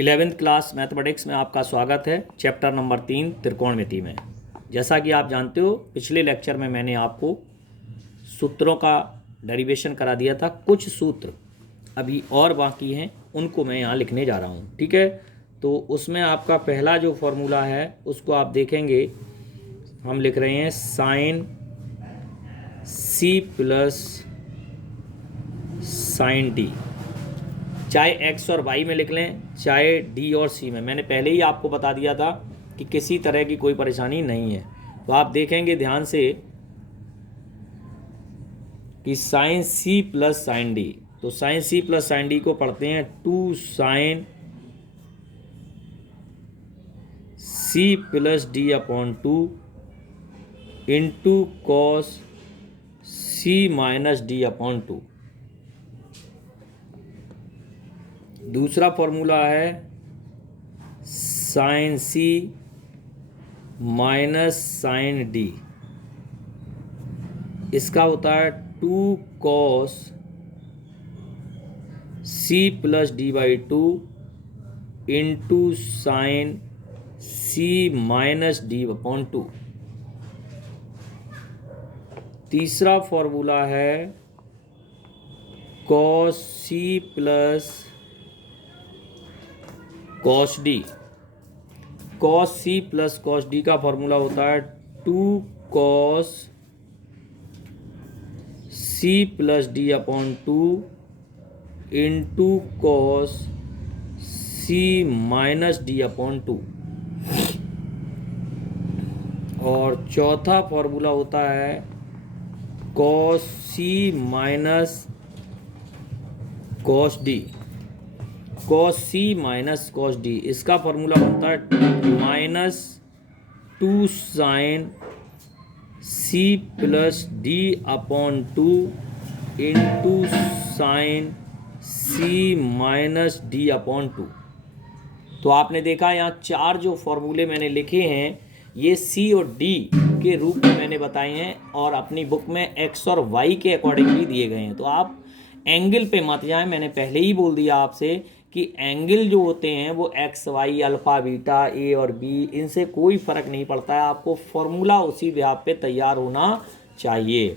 11वीं class mathematics में आपका स्वागत है। चैप्टर नंबर 3 त्रिकोणमिति में। जैसा कि आप जानते हो, पिछले लेक्चर में मैंने आपको सूत्रों का डेरिवेशन करा दिया था। कुछ सूत्र अभी और बाकी हैं, उनको मैं यहाँ लिखने जा रहा हूँ। ठीक है, तो उसमें आपका पहला जो फॉर्मूला है उसको आप देखेंगे। हम लिख रहे हैं sine C plus sine D, चाहे एक्स और वाई में लिख लें, चाहे डी और सी में। मैंने पहले ही आपको बता दिया था कि किसी तरह की कोई परेशानी नहीं है। तो आप देखेंगे ध्यान से कि sine C plus sine D, तो sine C plus sine D को पढ़ते हैं 2 sine C plus D upon 2 into cos C minus D upon 2। दूसरा फॉर्मूला है sine C minus sine D, इसका होता है 2 cos C plus D by 2 into sine C minus D upon 2। तीसरा formula है cos C plus cos D. Cos C plus cos D का formula होता है 2 cos C plus D upon 2 into cos C minus D upon 2। और चौथा formula होता है cos C minus cos D. Cos C minus cos D, इसका formula बनता है minus 2 sine C plus D upon 2 into sine C minus D upon 2। तो आपने देखा यहाँ चार जो फॉर्मूले मैंने लिखे हैं ये सी और डी के रूप में मैंने बताए हैं, और अपनी बुक में एक्स और वाई के अकॉर्डिंगली दिए गए हैं। तो आप एंगल पे मत जाएं, मैंने पहले ही बोल दिया आपसे कि एंगल जो होते हैं वो X Y alpha beta A और बी, इनसे कोई फ़र्क नहीं पड़ता है। आपको फॉर्मूला उसी व्याप पे तैयार होना चाहिए।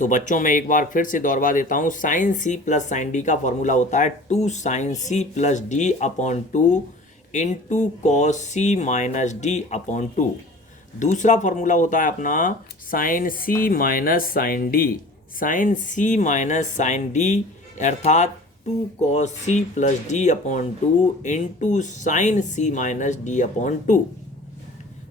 तो बच्चों मैं एक बार फिर से दोहरा देता हूँ। Sine C plus sine D का फॉर्मूला होता है 2 sine C plus D upon 2 into cos C minus D upon 2। दूसरा फॉर्मूला होता है अपना sine C minus sine D. Sine C minus sine D अर्थात 2 cos C plus D upon 2 into sine C minus D upon 2।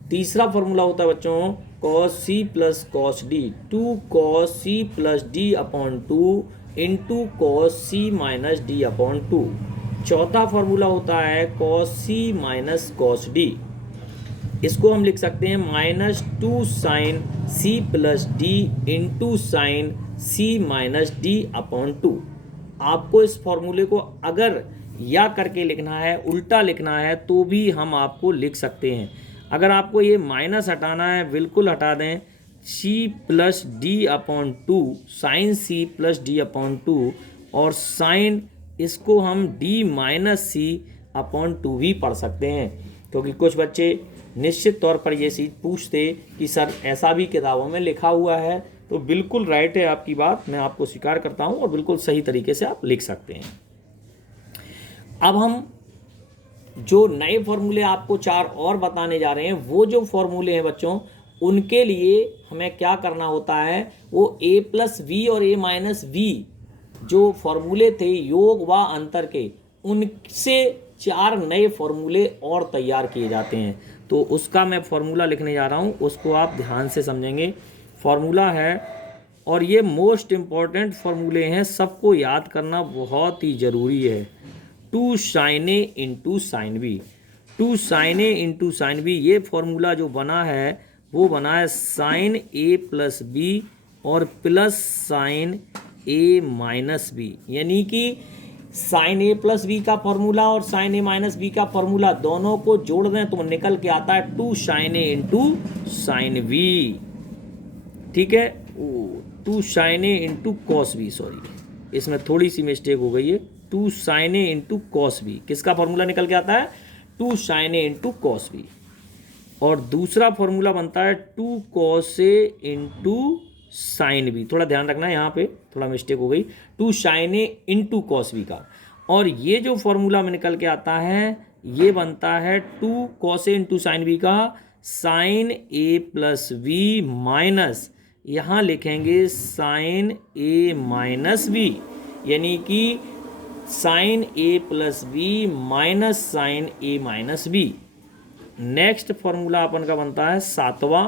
तीसरा formula होता है बच्चों cos C plus cos D, 2 cos C plus D upon 2 into cos C minus D upon 2। चौथा formula होता है cos C minus cos D, इसको हम लिख सकते हैं minus 2 sine C plus D into sine C minus D upon 2। आपको इस फॉर्मूले को अगर या करके लिखना है, उल्टा लिखना है, तो भी हम आपको लिख सकते हैं। अगर आपको ये माइनस हटाना है बिल्कुल हटा दें, C plus D upon 2 sine C plus D upon 2, और साइन इसको हम डी माइनस सी अपॉन 2 भी पढ़ सकते हैं। क्योंकि कुछ बच्चे निश्चित तौर पर ये चीज़ पूछते कि सर ऐसा भी किताबों में लिखा हुआ है। तो बिल्कुल राइट है आपकी बात, मैं आपको स्वीकार करता हूँ, और बिल्कुल सही तरीके से आप लिख सकते हैं। अब हम जो नए फॉर्मूले आपको 4 और बताने जा रहे हैं, वो जो फॉर्मूले हैं बच्चों, उनके लिए हमें क्या करना होता है, वो ए प्लस वी और ए माइनस वी जो फॉर्मूले थे योग व अंतर के, उनसे 4 नए फॉर्मूले और तैयार किए जाते हैं। तो उसका मैं फॉर्मूला लिखने जा रहा हूँ, उसको आप ध्यान से समझेंगे। फॉर्मूला है, और ये मोस्ट इम्पॉर्टेंट फॉर्मूले हैं, सबको याद करना बहुत ही ज़रूरी है। 2 साइन ए इंटू साइन बी, 2 साइन ए इंटू साइन बी, ये फॉर्मूला जो बना है वो बना है साइन ए प्लस बी और प्लस साइन ए माइनस बी। यानी कि साइन ए प्लस बी का फॉर्मूला और साइन ए माइनस बी का फॉर्मूला दोनों को जोड़ दें तो निकल के आता है 2 साइन ए इंटू साइन बी। ठीक है, 2 साइन ए इंटू कॉस बी, सॉरी इसमें थोड़ी सी मिस्टेक हो गई है, टू साइन ए इंटू कॉस बी। किसका फॉर्मूला निकल के आता है? टू साइन ए इंटू कॉस बी। और दूसरा फॉर्मूला बनता है टू कॉस ए इंटू साइन बी। थोड़ा ध्यान रखना, यहाँ पे थोड़ा मिस्टेक हो गई, टू साइन ए इंटू कॉस बी का। और ये जो फॉर्मूला में निकल के आता है ये बनता है टू कॉस ए इंटू साइन बी का साइन ए प्लस बी माइनस, यहाँ लिखेंगे साइन ए माइनस बी, यानी कि साइन ए प्लस बी माइनस साइन ए माइनस बी। नेक्स्ट फॉर्मूला अपन का बनता है सातवां,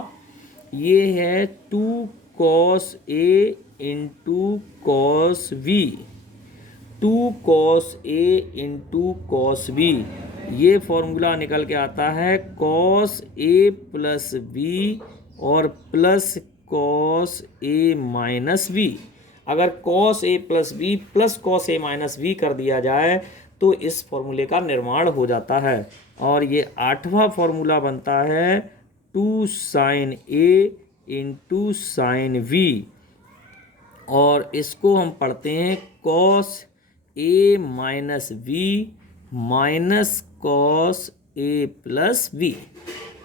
ये है टू कॉस ए into cos B, two cos ए इंटू कॉस बी। ये फॉर्मूला निकल के आता है कॉस ए प्लस बी और प्लस कॉस ए माइनस बी। अगर cos A plus b plus cos A minus B कर दिया जाए तो इस फॉर्मूले का निर्माण हो जाता है। और ये आठवां फॉर्मूला बनता है टू साइन ए इंटू साइन वी, और इसको हम पढ़ते हैं कॉस ए माइनस बी माइनस कॉस ए प्लस बी।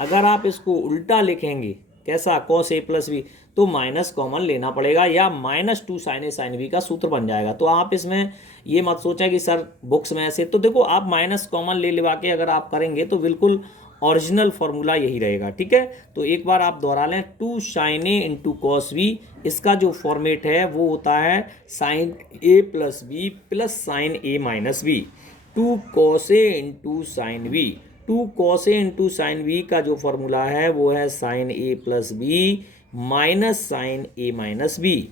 अगर आप इसको उल्टा लिखेंगे, कैसा? कॉस ए प्लस बी, तो माइनस कॉमन लेना पड़ेगा या minus two sine A sine B का सूत्र बन जाएगा। तो आप इसमें ये मत सोचें कि सर बुक्स में ऐसे, तो देखो आप माइनस कॉमन ले लेवा के अगर आप करेंगे तो बिल्कुल ओरिजिनल फॉर्मूला यही रहेगा। ठीक है, तो एक बार आप दोहरा लें, टू साइन ए इंटू कॉस बी, इसका जो फॉर्मेट है वो होता है साइन ए प्लस बी प्लस साइन ए माइनस बी, टू कॉस ए into sine b. Two cos ए इंटू साइन बी का जो फॉर्मूला है वो है साइन ए प्लस बी माइनस साइन ए माइनस बी,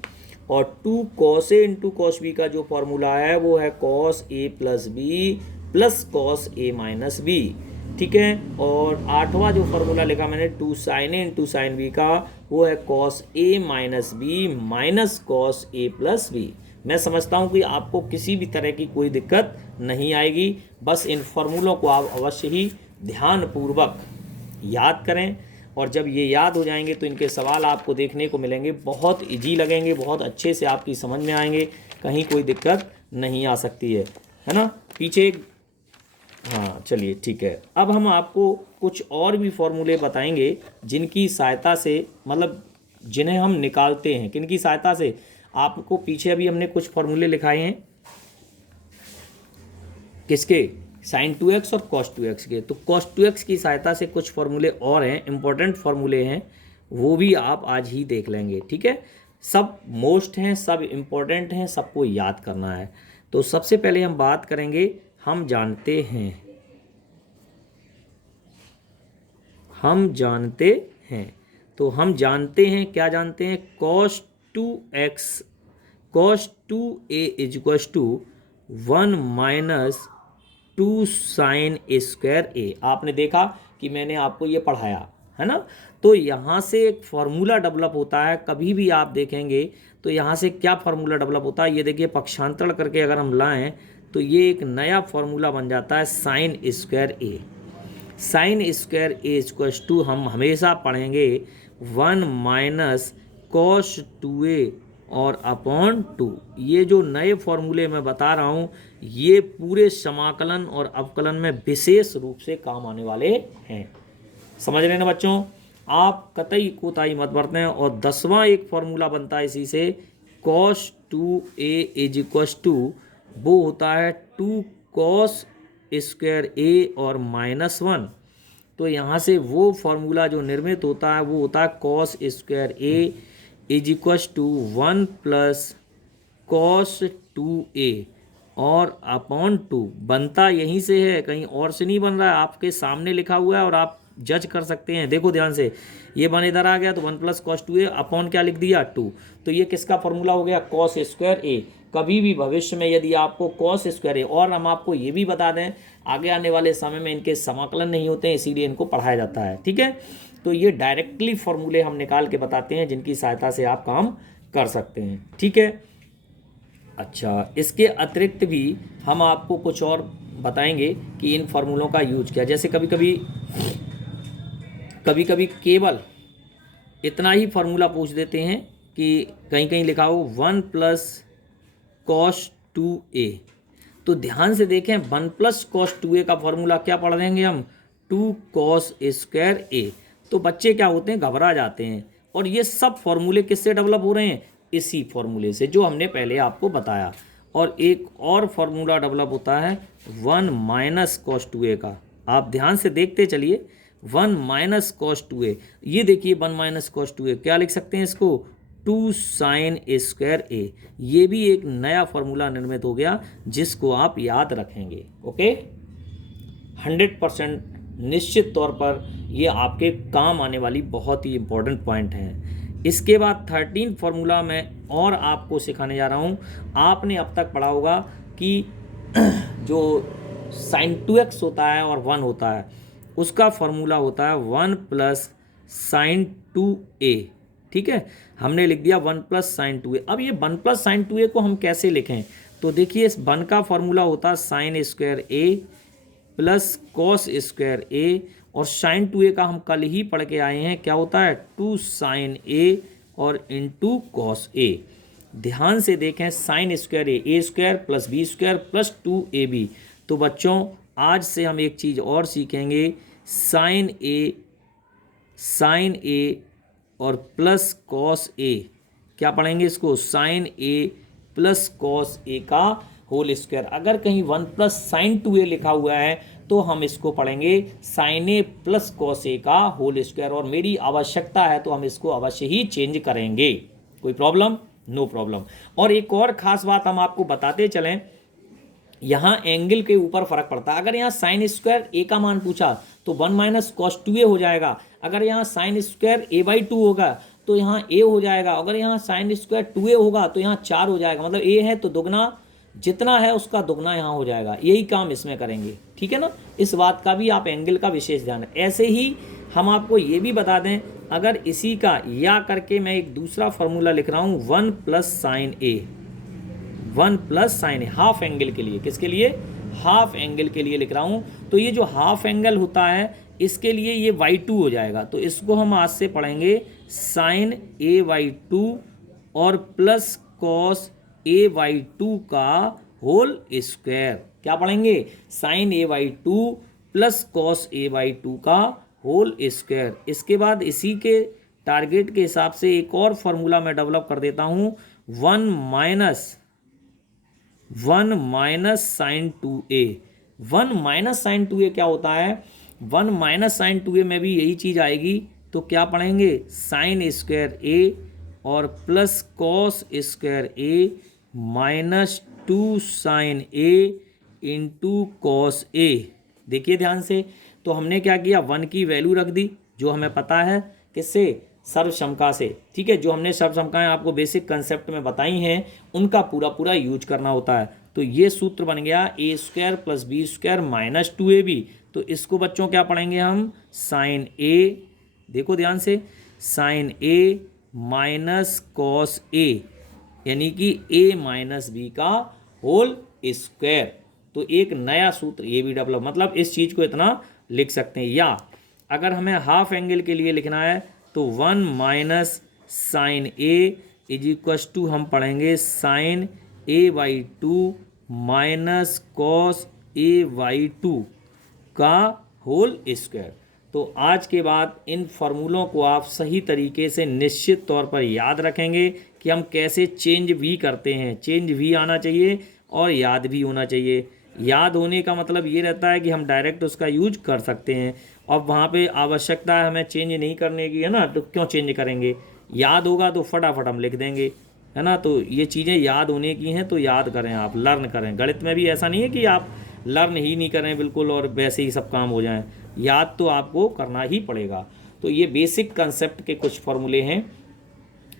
और टू कॉस ए इंटू कॉस बी का जो फॉर्मूला है वो है कॉस ए प्लस बी प्लस कॉस ए माइनस बी। ठीक है, और आठवां जो फॉर्मूला लिखा मैंने टू साइन ए इंटू साइन बी का, वो है कॉस ए माइनस बी माइनस कॉस ए प्लस बी। मैं समझता हूं कि आपको किसी भी तरह की कोई दिक्कत नहीं आएगी, बस इन फॉर्मूलों को आप अवश्य ही ध्यानपूर्वक याद करें, और जब ये याद हो जाएंगे तो इनके सवाल आपको देखने को मिलेंगे, बहुत इजी लगेंगे, बहुत अच्छे से आपकी समझ में आएंगे, कहीं कोई दिक्कत नहीं आ सकती है ना। पीछे हाँ चलिए ठीक है, अब हम आपको कुछ और भी फॉर्मूले बताएंगे जिनकी सहायता से, मतलब जिन्हें हम निकालते हैं, किनकी सहायता से। आपको पीछे अभी हमने कुछ फॉर्मूले लिखाए हैं, किसके? साइन 2x और कॉस 2x के। तो कॉस 2x की सहायता से कुछ फॉर्मूले और हैं, इंपॉर्टेंट फॉर्मूले हैं, वो भी आप आज ही देख लेंगे। ठीक है, सब मोस्ट हैं, सब इम्पोर्टेंट हैं, सबको याद करना है। तो सबसे पहले हम बात करेंगे, हम जानते हैं, तो हम जानते हैं, क्या जानते हैं? cos 2x cos 2a is equal to 1 minus two sine A square A. आपने देखा कि मैंने आपको ये पढ़ाया है ना। तो यहाँ से एक फॉर्मूला डेवलप होता है, कभी भी आप देखेंगे तो यहाँ से क्या फॉर्मूला डेवलप होता है, ये देखिए, पक्षांतरण करके अगर हम लाएं तो ये एक नया फॉर्मूला बन जाता है sine square a. Sine square a equal to हम हमेशा पढ़ेंगे 1 माइनस कॉस 2a और अपॉन 2। ये जो नए फॉर्मूले मैं बता रहा हूँ ये पूरे समाकलन और अवकलन में विशेष रूप से काम आने वाले हैं। समझ रहे हैं ना बच्चों? आप कतई कोताही मत बरतें। और 10वां एक फॉर्मूला बनता है इसी से, cos 2a is equal to, वो होता है 2 cos स्क्वायर ए और -1। तो यहाँ से वो फॉर्मूला जो निर्मित होता है वो होता है cos square a is equal to 1 plus cos 2a और अपॉन 2। बनता यहीं से है, कहीं और से नहीं बन रहा है, आपके सामने लिखा हुआ है और आप जज कर सकते हैं। देखो ध्यान से, ये बन इधर आ गया तो 1 प्लस cos 2a अपॉन क्या लिख दिया 2। तो ये किसका फॉर्मूला हो गया? cos स्क्वायर ए। कभी भी भविष्य में यदि आपको cos स्क्वायर ए, और हम आपको ये भी बता दें आगे आने वाले समय में इनके समाकलन नहीं होते हैं, इसीलिए इनको पढ़ाया जाता है। ठीक है, तो ये डायरेक्टली फॉर्मूले हम निकाल के बताते हैं जिनकी सहायता से आप काम कर सकते हैं। ठीक है, अच्छा, इसके अतिरिक्त भी हम आपको कुछ और बताएंगे कि इन फार्मूलों का यूज क्या। जैसे कभी कभी केवल इतना ही फार्मूला पूछ देते हैं कि कहीं कहीं लिखा हो 1 प्लस cos 2a, तो ध्यान से देखें 1 प्लस कॉस 2a का फॉर्मूला क्या पढ़ देंगे हम, 2 कॉस स्क्वायर a। तो बच्चे क्या होते हैं, घबरा जाते हैं। और ये सब फॉर्मूले किससे डेवलप हो रहे हैं, इसी फॉर्मूले से जो हमने पहले आपको बताया। और एक और फॉर्मूला डेवलप होता है 1 माइनस कॉस 2a का, आप ध्यान से देखते चलिए। 1 माइनस कॉस 2a, ये देखिए 1 माइनस कॉस 2a क्या लिख सकते हैं इसको, 2 साइन स्क्वायर a। ये भी एक नया फॉर्मूला निर्मित हो गया जिसको आप याद रखेंगे। ओके, 100% निश्चित तौर पर ये आपके काम आने वाली बहुत ही इंपॉर्टेंट पॉइंट है। इसके बाद 13 फॉर्मूला मैं और आपको सिखाने जा रहा हूँ। आपने अब तक पढ़ा होगा कि जो साइन 2x होता है और 1 होता है, उसका फॉर्मूला होता है 1 प्लस साइन 2a। ठीक है, हमने लिख दिया 1 प्लस साइन 2a। अब ये 1 प्लस साइन 2a को हम कैसे लिखें, तो देखिए इस 1 का फॉर्मूला होता है sine square a plus cos square a, और साइन 2a का हम कल ही पढ़ के आए हैं, क्या होता है 2 साइन a और इंटू कॉस a। ध्यान से देखें, sine square a square plus b square plus 2ab। तो बच्चों आज से हम एक चीज़ और सीखेंगे, साइन a और प्लस कॉस a। क्या पढ़ेंगे इसको, sine a plus cos a का होल स्क्वायर। अगर कहीं 1 प्लस साइन 2a लिखा हुआ है तो हम इसको पढ़ेंगे sine a plus cos a का होल स्क्वायर। और मेरी आवश्यकता है तो हम इसको अवश्य ही चेंज करेंगे। कोई प्रॉब्लम, नो प्रॉब्लम। और एक और ख़ास बात हम आपको बताते चलें, यहाँ एंगल के ऊपर फर्क पड़ता है। अगर यहाँ साइन स्क्वायर a का मान पूछा तो 1 माइनस कॉस 2a हो जाएगा। अगर यहाँ साइन स्क्वायर a/2 होगा तो यहाँ a हो जाएगा। अगर यहाँ साइन स्क्वायर 2a होगा तो यहाँ 4 हो जाएगा। मतलब a है तो दुगना, जितना है उसका दुगना यहाँ हो जाएगा। यही काम इसमें करेंगे, ठीक है ना। इस बात का भी आप एंगल का विशेष ध्यान है। ऐसे ही हम आपको ये भी बता दें, अगर इसी का या करके मैं एक दूसरा फॉर्मूला लिख रहा हूँ 1 plus sign a, 1 plus sine A, half angle के लिए, किसके लिए, हाफ एंगल के लिए लिख रहा हूँ। तो ये जो हाफ एंगल होता है इसके लिए ये y2 हो जाएगा। तो इसको हम आज से पढ़ेंगे साइन a/2 और प्लस कॉस a/2 का होल स्क्वायर। क्या पढ़ेंगे, sign a/2 plus cos a/2 का होल स्क्वायर। इसके बाद इसी के टारगेट के हिसाब से एक और फॉर्मूला मैं डेवलप कर देता हूँ, 1 minus sign 2a। 1 minus sign 2a क्या होता है, 1 माइनस साइन 2a में भी यही चीज़ आएगी। तो क्या पढ़ेंगे, साइन स्क्वायर a और plus cos square a minus 2 sine a into cos a। देखिए ध्यान से, तो हमने क्या किया, 1 की वैल्यू रख दी जो हमें पता है, किससे, सर्वसमका से। ठीक है, जो हमने सर्वसमकाएं आपको बेसिक कंसेप्ट में बताई हैं उनका पूरा पूरा यूज करना होता है। तो ये सूत्र बन गया a square plus b square minus 2ab। तो इसको बच्चों क्या पढ़ेंगे हम, साइन a, देखो ध्यान से, sine a minus cos a, यानी कि a माइनस बी का होल स्क्वायर। तो एक नया सूत्र ये भी डेवलप, मतलब इस चीज़ को इतना लिख सकते हैं। या अगर हमें हाफ एंगल के लिए लिखना है तो 1 minus sine a is equal to हम पढ़ेंगे sign a/2 minus cos a/2 का होल स्क्वायर। तो आज के बाद इन फॉर्मूलों को आप सही तरीके से निश्चित तौर पर याद रखेंगे कि हम कैसे चेंज भी करते हैं। चेंज भी आना चाहिए और याद भी होना चाहिए। याद होने का मतलब ये रहता है कि हम डायरेक्ट उसका यूज कर सकते हैं, और वहाँ पे आवश्यकता है हमें चेंज नहीं करने की, है ना, तो क्यों चेंज करेंगे। याद होगा तो फटाफट हम लिख देंगे, है ना। तो ये चीज़ें याद होने की हैं तो याद करें, आप लर्न करें। गणित में भी ऐसा नहीं है कि आप लर्न ही नहीं करें बिल्कुल और वैसे ही सब काम हो जाएं। याद तो आपको करना ही पड़ेगा। तो ये बेसिक कंसेप्ट के कुछ फॉर्मूले हैं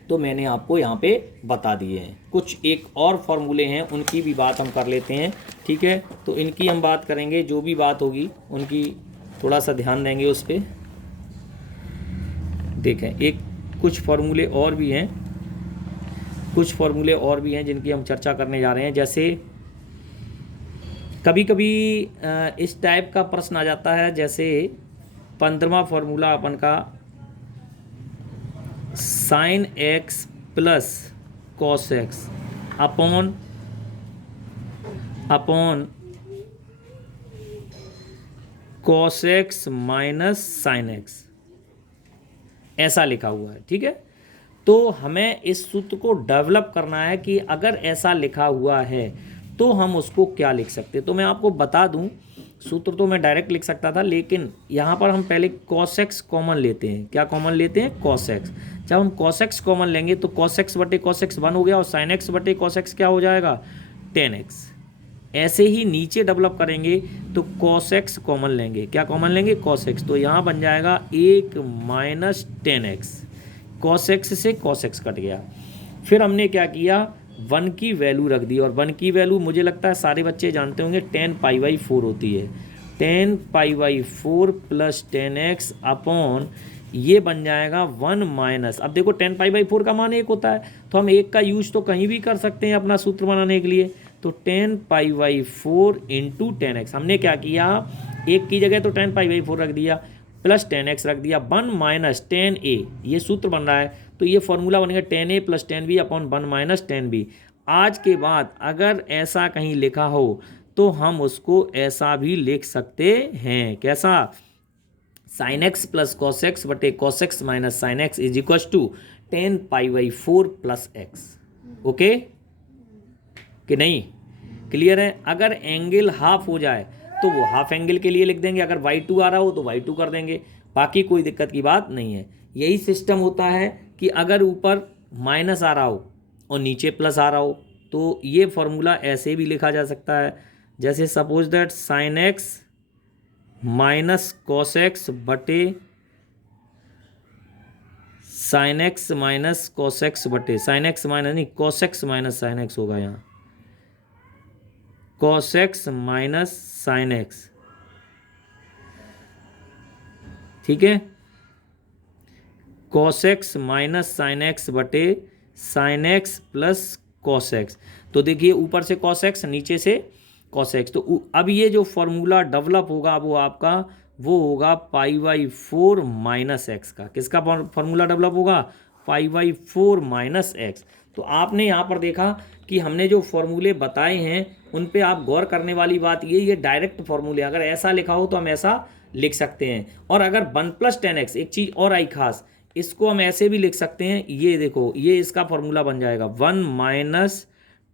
तो मैंने आपको यहाँ पे बता दिए हैं। कुछ एक और फॉर्मूले हैं उनकी भी बात हम कर लेते हैं, ठीक है। तो इनकी हम बात करेंगे, जो भी बात होगी उनकी थोड़ा सा ध्यान देंगे उस पर। देखें, एक कुछ फॉर्मूले और भी हैं, कुछ फॉर्मूले और भी हैं जिनकी हम चर्चा करने जा रहे हैं। जैसे कभी कभी इस टाइप का प्रश्न आ जाता है, जैसे 15वां फॉर्मूला अपन का sine x plus cos x upon upon cos x minus sine x, ऐसा लिखा हुआ है। ठीक है, तो हमें इस सूत्र को डेवलप करना है कि अगर ऐसा लिखा हुआ है तो हम उसको क्या लिख सकते हैं। तो मैं आपको बता दूं, सूत्र तो मैं डायरेक्ट लिख सकता था, लेकिन यहाँ पर हम पहले cos x कॉमन लेते हैं। क्या कॉमन लेते हैं? cos x। जब हम cos x कॉमन लेंगे तो cos x बटे cos x 1 हो गया, और sin x बटे cos x क्या हो जाएगा? tan x। ऐसे ही नीचे डेवलप करेंगे तो cos x कॉमन लेंगे। क्या कॉमन लेंगे? cos x। तो यहाँ बन जाएगा 1 minus tan x। cos x से cos x कट गया। फिर हमने क्या किया? 1 की वैल्यू रख दी, और 1 की वैल्यू मुझे लगता है सारे बच्चे जानते होंगे, tan π/4 होती है। tan π/4 plus tan x upon ये बन जाएगा 1 माइनस, अब देखो tan π/4 का मान 1 होता है, तो हम 1 का यूज तो कहीं भी कर सकते हैं अपना सूत्र बनाने के लिए। तो tan π/4 इंटू tan x, हमने क्या किया? 1 की जगह तो tan π/4 रख दिया, प्लस tan x रख दिया, 1 माइनस tan a, ये सूत्र बन रहा है। तो ये फॉर्मूला बनेगा tan a plus tan b upon 1 minus tan b। आज के बाद अगर ऐसा कहीं लिखा हो तो हम उसको ऐसा भी लिख सकते हैं। कैसा? Sine x plus cos x बटे cos x minus sine x is equal to tan π/4 plus x. Okay कि नहीं? क्लियर है? अगर एंगल हाफ हो जाए तो वो हाफ एंगल के लिए लिख देंगे, अगर y2 आ रहा हो तो y2 कर देंगे, बाकी कोई दिक्कत की बात नहीं है। यही सिस्टम होता है कि अगर ऊपर माइनस आ रहा हो और नीचे प्लस आ रहा हो तो ये फॉर्मूला ऐसे भी लिखा जा सकता है, जैसे suppose that sine x minus cos x बटे sine x minus cos x बटे साइन एक्स माइनस नहीं, cos x minus sine x होगा यहाँ, cos x minus sine x. ठीक है, cos x minus sine x बटे sine x plus cos x। तो देखिए ऊपर से cos x नीचे से cos x, तो अब ये जो फॉर्मूला डेवलप होगा वो आपका वो होगा π/4 माइनस एक्स का। किसका फॉर्मूला डेवलप होगा? π/4 माइनस एक्स। तो आपने यहाँ पर देखा कि हमने जो फॉर्मूले बताए हैं उन पे आप गौर करने वाली बात ये डायरेक्ट फॉर्मूले, अगर ऐसा लिखा हो तो हम ऐसा लिख सकते हैं। और अगर 1 प्लस tan x, एक चीज़ और आई खास, इसको हम ऐसे भी लिख सकते हैं। ये देखो, ये इसका फॉर्मूला बन जाएगा 1 माइनस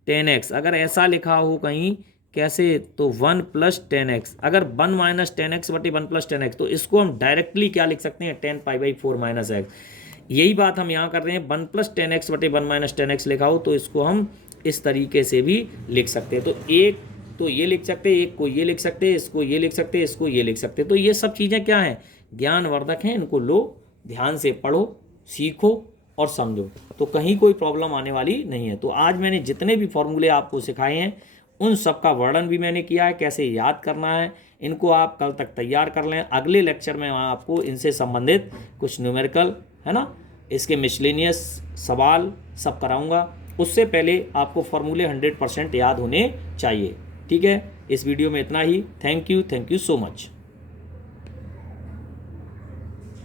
tan x। अगर ऐसा लिखा हो कहीं कैसे, तो 1 प्लस tan x। अगर 1 माइनस tan x बटे 1 प्लस tan x, तो इसको हम डायरेक्टली क्या लिख सकते हैं? tan π/4 minus x. यही बात हम यहाँ कर रहे हैं, 1 प्लस tan x बटे 1 माइनस tan x लिखा हो तो इसको हम इस तरीके से भी लिख सकते हैं। तो एक तो ये लिख सकते हैं, एक को ये लिख सकते हैं, इसको ये लिख सकते हैं, इसको ये लिख सकते हैं। तो ये सब चीज़ें क्या हैं? ज्ञानवर्धक हैं, इनको लो, ध्यान से पढ़ो, सीखो और समझो, तो कहीं कोई प्रॉब्लम आने वाली नहीं है। तो आज मैंने जितने भी फॉर्मूले आपको सिखाए हैं उन सब का वर्णन भी मैंने किया है, कैसे याद करना है इनको आप कल तक तैयार कर लें। अगले लेक्चर में आपको इनसे संबंधित कुछ न्यूमेरिकल है ना, इसके मिसलेनियस सवाल सब कराऊंगा। उससे पहले आपको फॉर्मूले 100% याद होने चाहिए। ठीक है, इस वीडियो में इतना ही। Thank you so much.